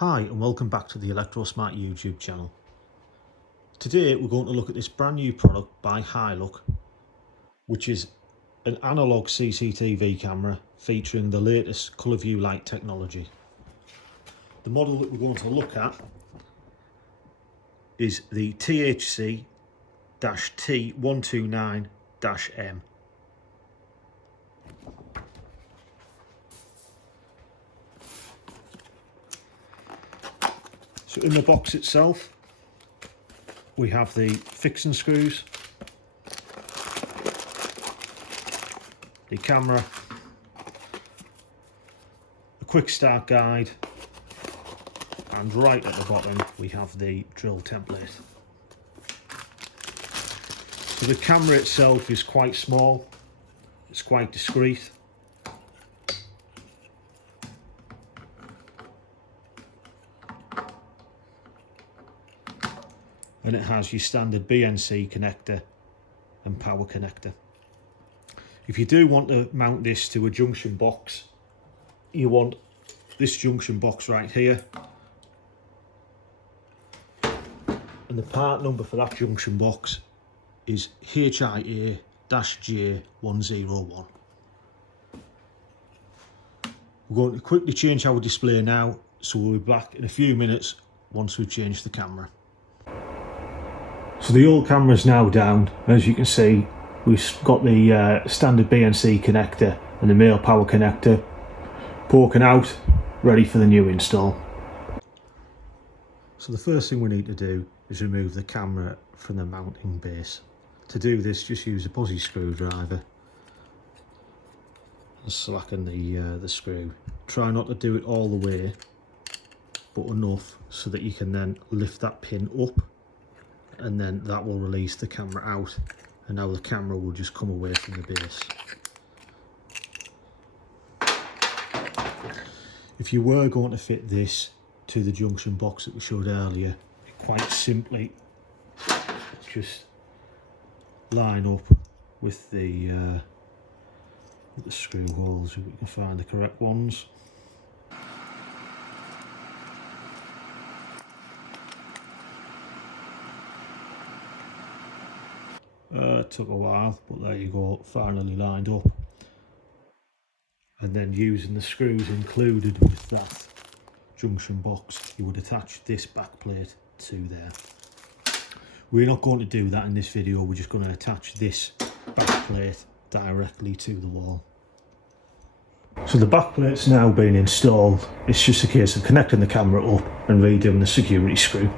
Hi and welcome back to the ElectroSmart YouTube channel. Today we're going to look at this brand new product by HiLook, which is an analog CCTV camera featuring the latest ColorVu Lite technology. The model that we're going to look at is the THC-T129-M. So in the box itself, we have the fixing screws, the camera, a quick start guide, and right at the bottom we have the drill template. So the camera itself is quite small, it's quite discreet. And it has your standard BNC connector and power connector. If you do want to mount this to a junction box, you want this junction box right here. And the part number for that junction box is HIA-J101. We're going to quickly change our display now, so we'll be back in a few minutes once we've changed the camera. So the old camera is now down. As you can see, we've got the standard BNC connector and the male power connector poking out, ready for the new install. So the first thing we need to do is remove the camera from the mounting base. To do this, just use a posi screwdriver and slacken the screw. Try not to do it all the way, but enough so that you can then lift that pin up, and then that will release the camera out, and now the camera will just come away from the base. If you were going to fit this to the junction box that we showed earlier, quite simply just line up with the screw holes if we can find the correct ones. It took a while, but there you go, finally lined up. And then using the screws included with that junction box, you would attach this back plate to there. We're not going to do that in this video, we're just going to attach this back plate directly to the wall. So the back plate's now been installed, it's just a case of connecting the camera up and redoing the security screw.